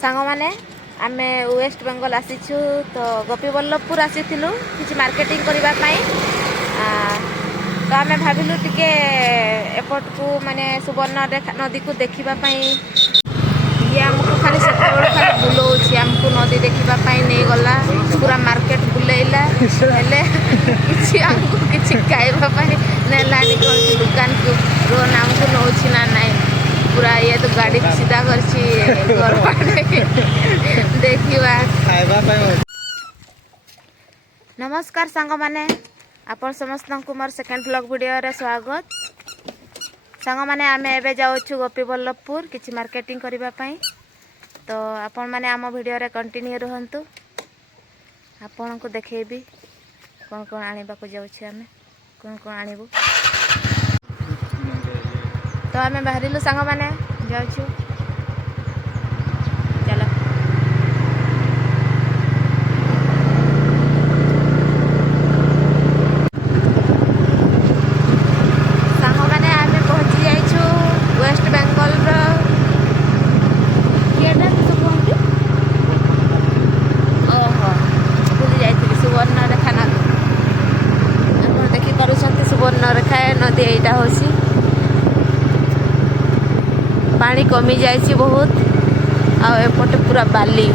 सांग माने आमे वेस्ट बेंगल आसीछु तो गोपीबल्लभपुर आसीथिलु किछि मार्केटिंग करिबा पई तो आमे भाबिलु टिके एपट को माने सुवर्ण रेखा नदी को देखिबा पई ये हमको खाली सेतबेल खाली बुलोछि हमको नदी देखिबा पई नै गला पूरा मार्केट बुलेइला हेले किछि हमको किछि खाइबा पई नेलानी कोन दुकान को रो नाम को नोछि ना नाही पूरा ये तो गाड़ी सीधा करछि घर देखिबा खाइबा पई। नमस्कार सांग माने आपण समस्त को मोर सेकंड व्लॉग वीडियो रे स्वागत। सांग माने आमे एबे जाउछु गोपीबल्लभपुर किछि मार्केटिंग करिबा पई तो आपण माने आम वीडियो रे कंटिन्यू रहंतु आपण को देखेबी कोन कोन आनिबा को जाउछि आमे कोन कोन आनिबो तो आमे बाहरिलु सांग माने जाउछु चलो सांग माने आमे पहुंची जाइछु वेस्ट बेंगल रो केडा तो कोंती ओहो भूली जाइथिली सुवर्ण रेखा नदी आपण देखि करूछंती सुवर्ण रेखा नदी एटा होसी पानी कमी जाइए बहुत आ एपटे पूरा बाली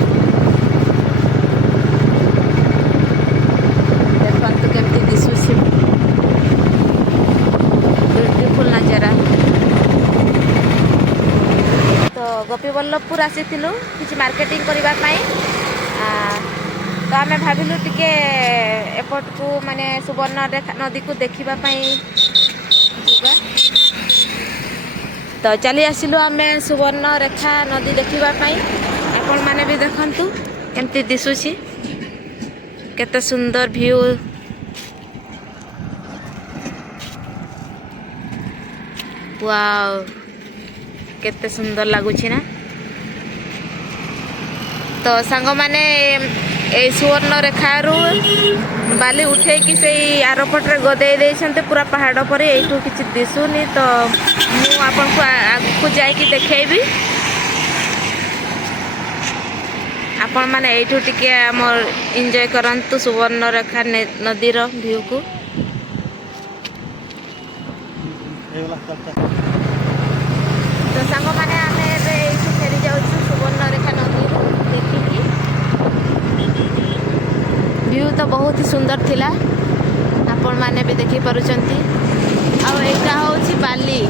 देखते केमती दिशुची ब्यूटीफुल नजारा। तो गोपीबल्लभपुर आसीथिलु किछि मार्केटिंग करिबा पई तो आमे भाबिलु टिके एपट को माने सुवर्ण रेखा नदी को देखिबा पई जिबा तो चली आसिलु आमे सुवर्ण रेखा नदी देखिबा पई आपण माने भी देखंतु केमती दिसुची केते सुंदर व्यू वाओ केते सुंदर लागुची ना। तो सांग माने ए सुवर्ण रेखा रु बाली उठे कि से आरपट रे गदे देछन्ते पूरा पहाड़ पर एठू किछि दिसुनी तो मु आपन को आगु जाई कि देखेबी आपण माने एठू टिके हमर एन्जॉय करंतु सुवर्ण रेखा नदी रो व्यू को। तो सांग माने आमे एठू फेरी जाउछु सुवर्ण रेखा नदी देखि कि व्यू तो बहुत ही सुंदर थिला आपण माने भी देखि पारुचंती आ एटा होछि बाली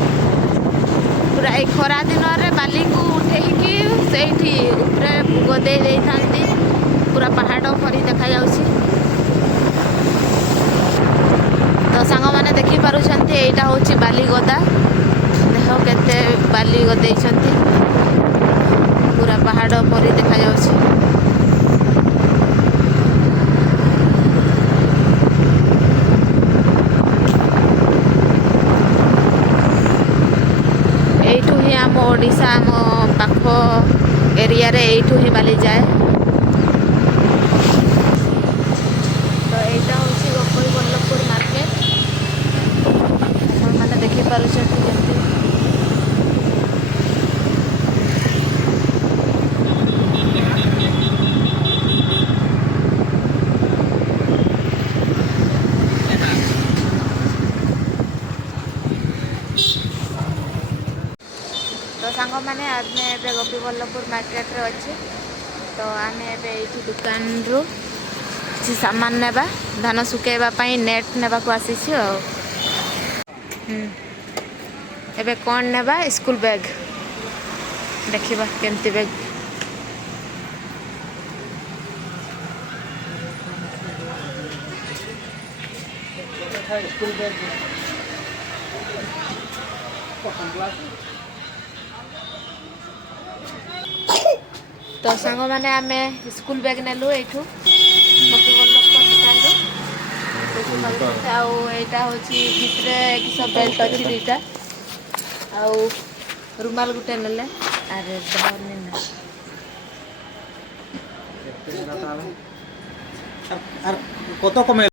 पूरा ए खरा दिन रे बाली को उठेई कि सेठी ऊपर गदे देई थांती पूरा पहाड़ फरी देखा जाउछि। तो सांग माने देखि पारुचंती एटा होछि बाली गदा देखो केते बाली गदेई छंती पूरा पहाड़ फरी देखा जाउछि। आम ओडिशा आम पाख एरिया रे एठू ही बाली जाए। तो एटा होछि गोपीबल्लभपुर मार्केट आपण माने देखि पारुछथि जेंति तो सांग माने आमे एबे गोपीबल्लभपुर मार्केट रे अछि तो आमे एबे एठी दुकान रु कि सामान नेबा धान सुकेबा पई नेट नेबा को आसी छी एबे कोन नेबा स्कूल बैग देखिबा केमती बैग स्कूल बैग तो सांग माने आमे स्कूल बैग नेलु एठू गोपीबल्लभपुर दुकान रु आउ एटा होछि भितरे कि सब बेल्ट अछि दुईटा आउ रुमाल गुटे नेले अरे बाहर ने आर कत कमे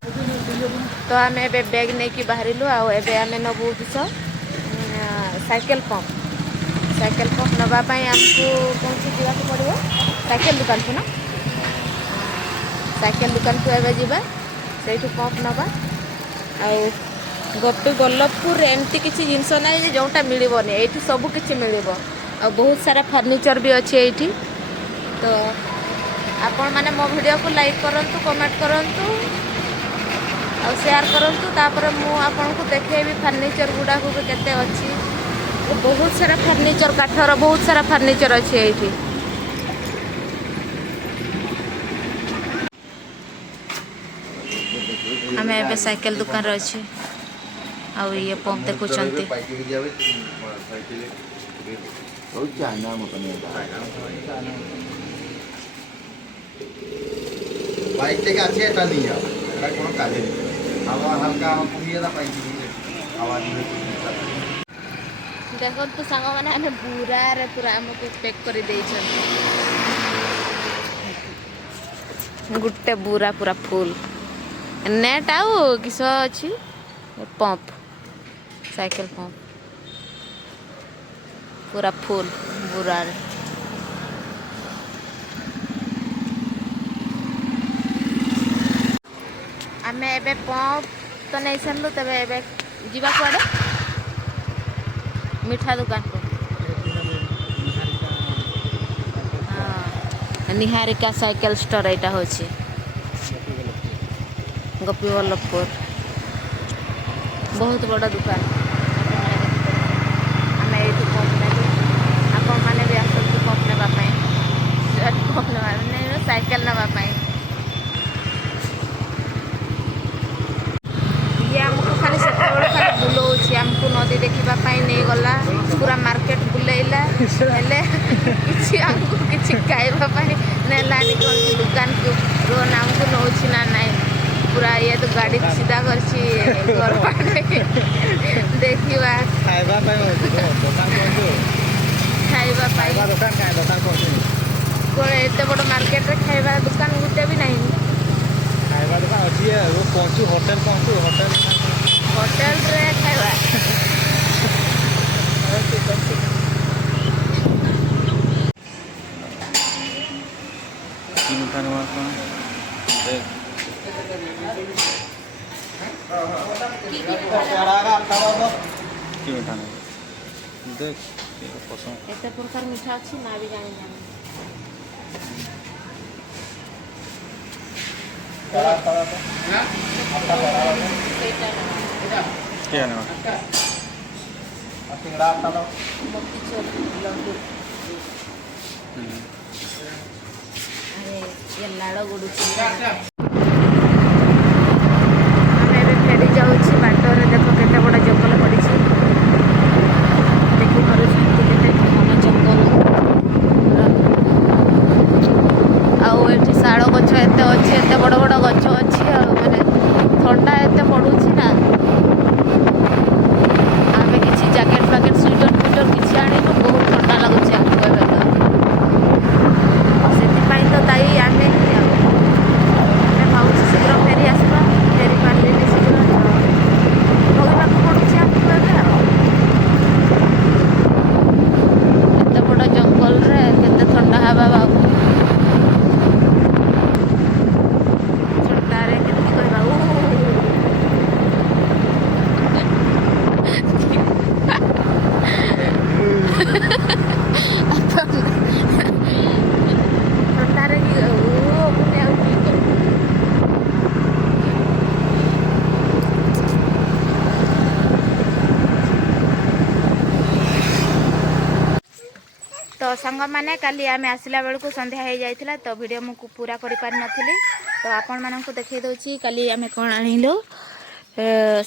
तो आमे एबे बैग नै कि बाहरिलु आउ एबे आमे नबु किस साइकिल पंप नवा पाई हमको कौन सी जगह को पड़ो साइकेल दुकान को ना साइकेल दुकान को एवं जावा से पंप नवा आउ गोपी बल्लभपुर एमती किसी जिनस ना जोटा मिलबनी ये सब किसी मिल बहुत सारा फर्निचर भी अच्छे ये तो आपण मैंने मो वीडियो को लाइक करंतु कमेंट करंतु और शेयर करंतु तापर मु आपन को देखेबी फर्निचर गुडा को भी केते अच्छी बहुत सारा फर्निचर काठर बहुत सारा फर्निचर अच्छे ये आम ए साइकेल दुकान अच्छे आ ये पंप देखुं बाइक থেকে আছে এটা নিয়ে যাও এটা কোনো কাজে নেই হাওয়া হালকা কমিয়ে দা পাইছি হাওয়া দিয়ে देखो तो सांग मैंने आम बुरा रे पूरा आमको पैक कर गोटे बुरा पूरा फुल नेट आउ किस अच्छी पंप साइकेल पंप पूरा फुल बुरा रे आमे एबे पंप तो नहीं सारू तबे एबे जीवा कुआडे मिठा दुकान को हाँ निहारिका साइकेल स्टोर यहाँ हूँ गोपी बल्लभपुर बहुत बड़ा दुकान आम ये पंप ने आपण मैंने भी आसतु पंप नापी पंप ना साइकेल नापी ये आमको खाली से खाली बुलाऊँ आमको नदी देखापी नहीं गला पूरा मार्केट बुलेला हेले किसी आमको किसी खावाई नेलानी कौन दुकान को रोन आमको नौ ना ना पूरा ये तो गाड़ी सीधा कर देखा एत बड़ मार्केट रे खाइबा दुकान गुटे भी नहीं खाइबा दुकान अच्छी है वो पहुंचू होटल रे खाइबा तीन खाने वाला देख की मिठाने देख पसंद एत प्रकार मिठा अच्छी ना भी जानी जानी क्या ना मोतीचूर लड्डू अरे ये लाड़ गुड़ फेरी जाऊँ बाटर देख के बड़ा जंगल पड़ी देखिपे घन जंगल आठी शाल गच एत अच्छी एत बड़ बड़ गच अच्छी मैंने थंडा एत पड़ूँ ना आम किसी जैकेट फैकेट स्वेटर फिटर किसी आणनु बहुत ठंडा लगुच आमको से तो दायी आम भाव शीघ्र फेरी आसवा फेरी पारे शीघ्र भोगवा पड़ू आमको एत बड़ जंगल रे केते ठंडा हवा बाबू ठंडा रे केमती कहबा ठंडारे तो सांग मैंने काली आम आसला बेलू संध्या हो जाता तो वीडियो मुझे पूरा कर पारि नथिली तो आपण मानक देखई दउची काली आम कौन आनिलु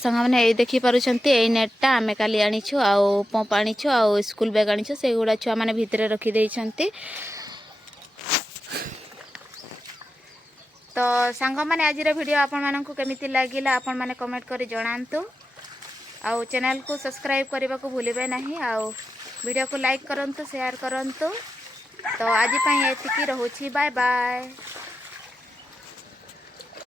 सांग मैंने ये देखी पारुछंती ए नेटा आम काली आनीछु आउ पंप आनीछु आउ स्कूल बैग आनीछु से गुड़ा छुआ मैंने भितर रखी देइछंती तो सांग मैंने आज वीडियो आपण मानक केमिति लागिला आपण माने कमेंट करी जणांतु आउ चैनल को सब्सक्राइब करने को भूलिबे नहीं आउ वीडियो को लाइक करंतु शेयर करंतु तो आज पई एतिकी रहूची बाय बाय।